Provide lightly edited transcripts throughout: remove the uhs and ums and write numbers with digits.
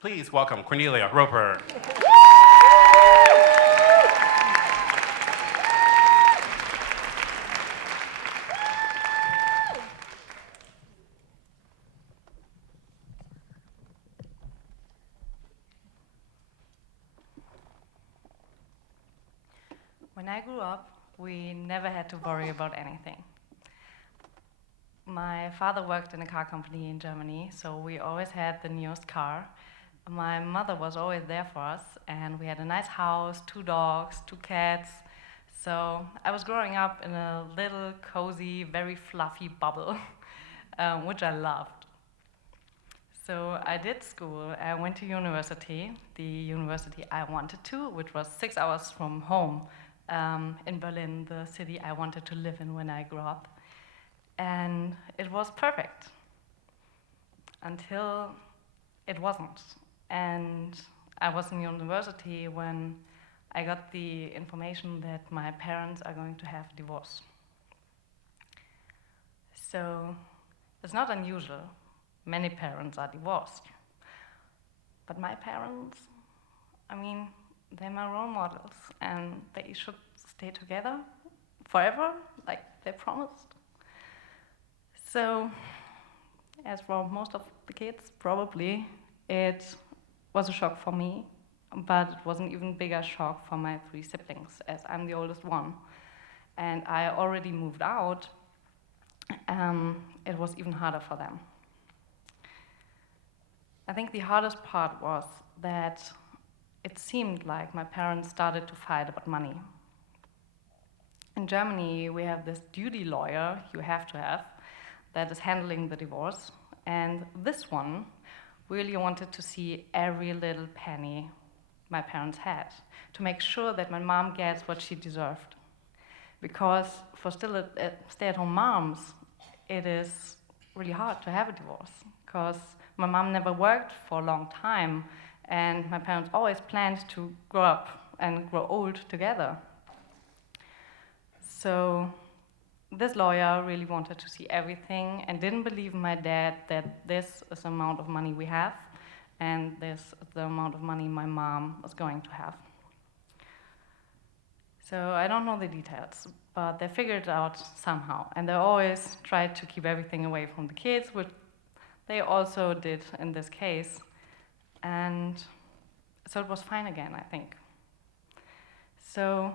Please welcome Cornelia Roper. When I grew up, we never had to worry about anything. My father worked in a car company in Germany, so we always had the newest car. My mother was always there for us, and we had a nice house, 2 dogs, 2 cats. So I was growing up in a little, cozy, very fluffy bubble, which I loved. So I did school. I went to university, the university I wanted to, which was 6 hours from home, in Berlin, the city I wanted to live in when I grew up. And it was perfect until it wasn't. And I was in university when I got the information that my parents are going to have a divorce. So it's not unusual. Many parents are divorced. But my parents, they're my role models, and they should stay together forever, like they promised. So, as for most of the kids, probably, it was a shock for me, but it was an even bigger shock for my 3 siblings, as I'm the oldest one. And I already moved out. It was even harder for them. I think the hardest part was that it seemed like my parents started to fight about money. In Germany, we have this duty lawyer you have to have that is handling the divorce, and this one really wanted to see every little penny my parents had to make sure that my mom gets what she deserved. Because for still stay-at-home moms, it is really hard to have a divorce, because my mom never worked for a long time, and my parents always planned to grow up and grow old together. So this lawyer really wanted to see everything and didn't believe my dad that this is the amount of money we have and this is the amount of money my mom is going to have. So I don't know the details, but they figured it out somehow, and they always tried to keep everything away from the kids, which they also did in this case. And so it was fine again, I think. So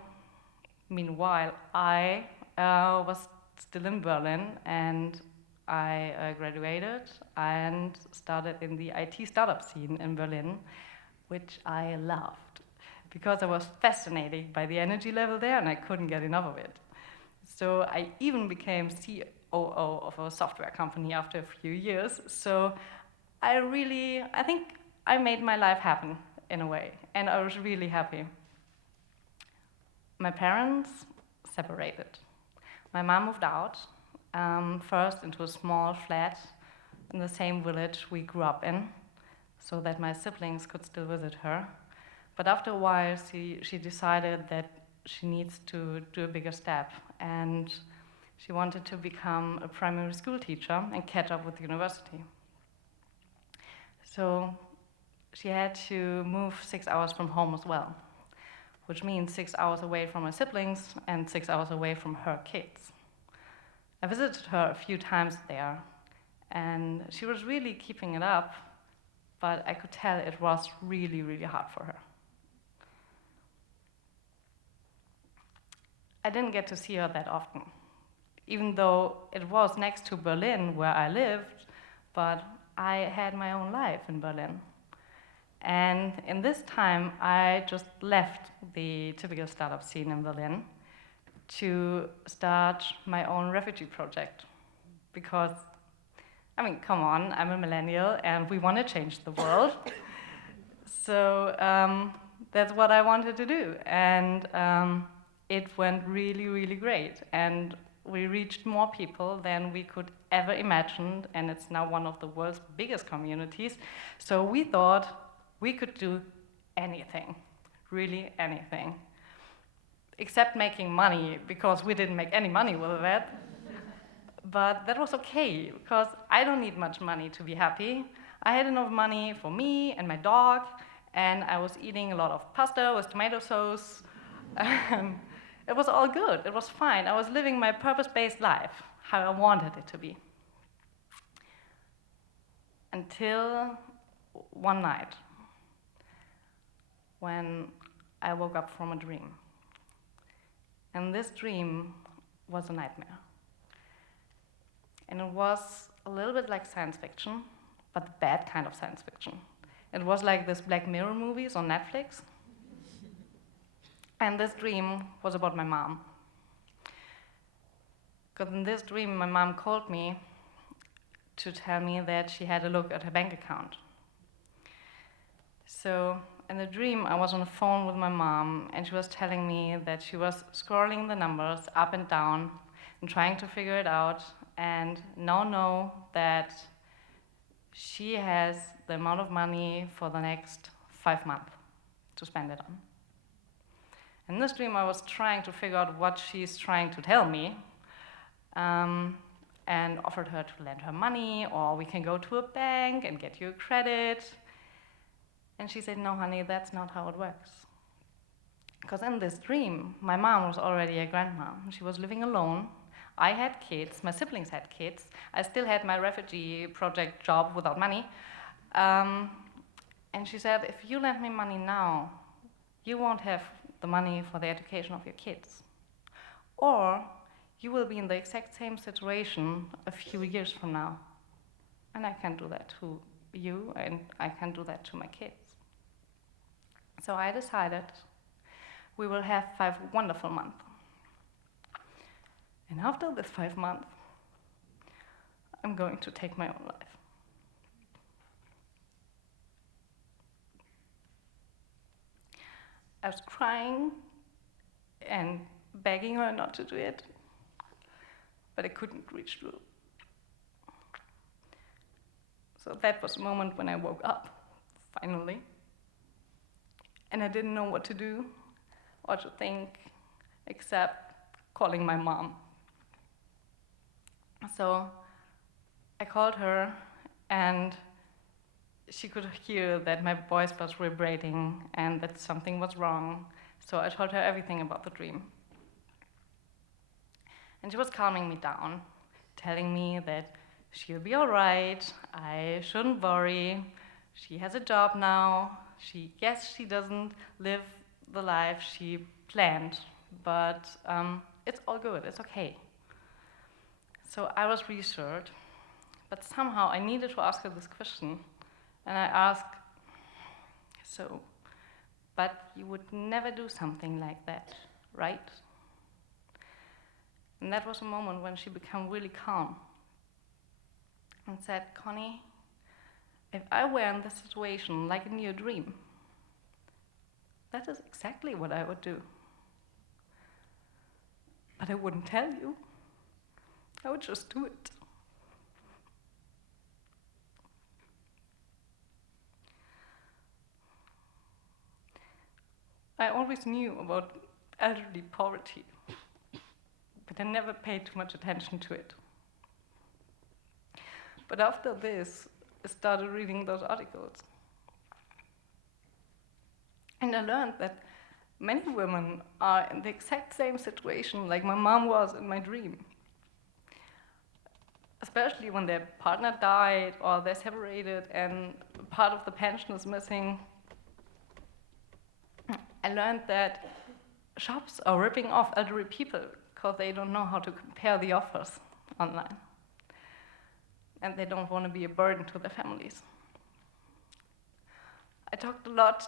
meanwhile, I was still in Berlin, and I graduated and started in the IT startup scene in Berlin, which I loved because I was fascinated by the energy level there and I couldn't get enough of it. So I even became COO of a software company after a few years. So I think I made my life happen in a way, and I was really happy. My parents separated. My mom moved out, first into a small flat in the same village we grew up in, so that my siblings could still visit her. But after a while, she decided that she needs to do a bigger step, and she wanted to become a primary school teacher and catch up with university. So she had to move 6 hours from home as well, which means 6 hours away from her siblings and 6 hours away from her kids. I visited her a few times there, and she was really keeping it up, but I could tell it was really, really hard for her. I didn't get to see her that often, even though it was next to Berlin where I lived, but I had my own life in Berlin. And in this time, I just left the typical startup scene in Berlin to start my own refugee project. Because, come on, I'm a millennial and we want to change the world. So that's what I wanted to do. And it went really, really great. And we reached more people than we could ever imagine. And it's now one of the world's biggest communities. So we thought, we could do anything, really anything, except making money, because we didn't make any money with that. But that was okay, because I don't need much money to be happy. I had enough money for me and my dog, and I was eating a lot of pasta with tomato sauce. It was all good, it was fine. I was living my purpose-based life, how I wanted it to be. Until one night, when I woke up from a dream. And this dream was a nightmare. And it was a little bit like science fiction, but the bad kind of science fiction. It was like this Black Mirror movies on Netflix. And this dream was about my mom. Because in this dream, my mom called me to tell me that she had a look at her bank account. So in the dream, I was on the phone with my mom, and she was telling me that she was scrolling the numbers up and down and trying to figure it out, and now know that she has the amount of money for the next 5 months to spend it on. In this dream, I was trying to figure out what she's trying to tell me, and offered her to lend her money, or we can go to a bank and get you a credit. And she said, no, honey, that's not how it works. Because in this dream, my mom was already a grandma. She was living alone. I had kids, my siblings had kids. I still had my refugee project job without money. And she said, if you lend me money now, you won't have the money for the education of your kids. Or you will be in the exact same situation a few years from now. And I can't do that to you, and I can't do that to my kids. So I decided we will have 5 wonderful months. And after this 5 months, I'm going to take my own life. I was crying and begging her not to do it, but I couldn't reach through. So that was the moment when I woke up, finally. And I didn't know what to do or to think, except calling my mom. So I called her, and she could hear that my voice was vibrating and that something was wrong. So I told her everything about the dream. And she was calming me down, telling me that she'll be all right, I shouldn't worry, she has a job now, yes, she doesn't live the life she planned, but it's all good, it's okay. So I was reassured, but somehow I needed to ask her this question. And I asked, so, but you would never do something like that, right? And that was a moment when she became really calm and said, Connie, if I were in this situation like in your dream, that is exactly what I would do. But I wouldn't tell you. I would just do it. I always knew about elderly poverty, but I never paid too much attention to it. But after this, I started reading those articles. And I learned that many women are in the exact same situation like my mom was in my dream. Especially when their partner died or they're separated and part of the pension is missing. I learned that shops are ripping off elderly people because they don't know how to compare the offers online. And they don't want to be a burden to their families. I talked a lot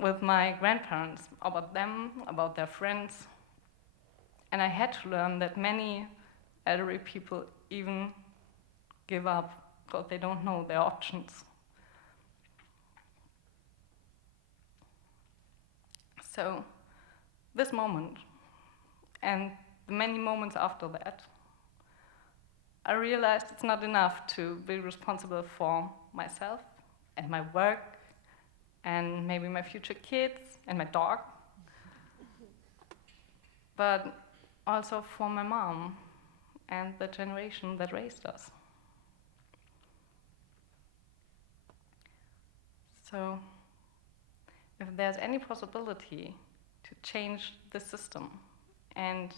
with my grandparents about them, about their friends, and I had to learn that many elderly people even give up because they don't know their options. So this moment, and the many moments after that, I realized it's not enough to be responsible for myself and my work and maybe my future kids and my dog, but also for my mom and the generation that raised us. So if there's any possibility to change the system and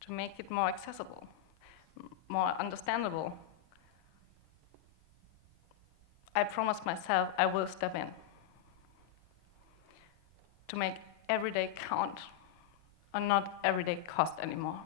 to make it more accessible, more understandable, I promise myself I will step in to make every day count and not every day cost anymore.